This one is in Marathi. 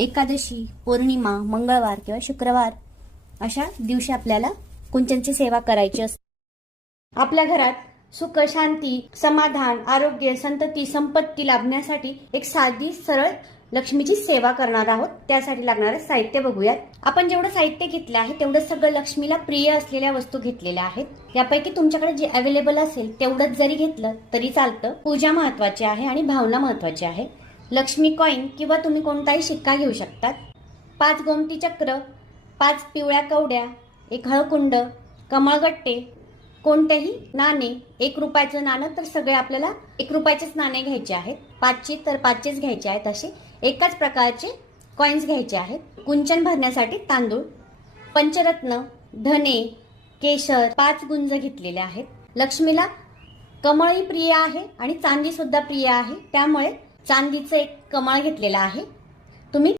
एकादशी, पौर्णिमा, मंगळवार किंवा शुक्रवार अशा दिवशी आपल्याला कुंचनची सेवा करायची असते. आपल्या घरात सुख, शांती, समाधान, आरोग्य, संतती, संपत्ती लाभण्यासाठी एक साधी सरळ लक्ष्मीची सेवा करणार आहोत. त्यासाठी लागणारे साहित्य बघूयात. आपण जेवढं साहित्य घेतलं आहे तेवढं सगळं लक्ष्मीला प्रिय असलेल्या वस्तू घेतलेल्या आहेत. यापैकी तुमच्याकडे जे अवेलेबल असेल तेवढंच जरी घेतलं तरी चालतं. पूजा महत्वाची आहे आणि भावना महत्वाची आहे. लक्ष्मी कॉइन किंवा तुम्ही कोणताही शिक्का घेऊ शकतात. 5 गोमती चक्र, 5 पिवळ्या कवड्या, 1 हळकुंड, कमळगट्टे, कोणतेही नाणे, 1 रुपयाचं नाणं तर सगळे आपल्याला 1 रुपयाचेच नाणे घ्यायचे आहेत. 5चे तर 5चेच घ्यायचे आहेत. असे एकाच प्रकारचे कॉइन्स घ्यायचे आहेत. कुंचन भरण्यासाठी तांदूळ, पंचरत्न, धने, केशर, 5 गुंज घेतलेले आहेत. लक्ष्मीला कमळही प्रिय आहे आणि चांदी सुद्धा प्रिय आहे, त्यामुळे चांदीचं 1 कमळ घेतलेलं आहे. तुम्ही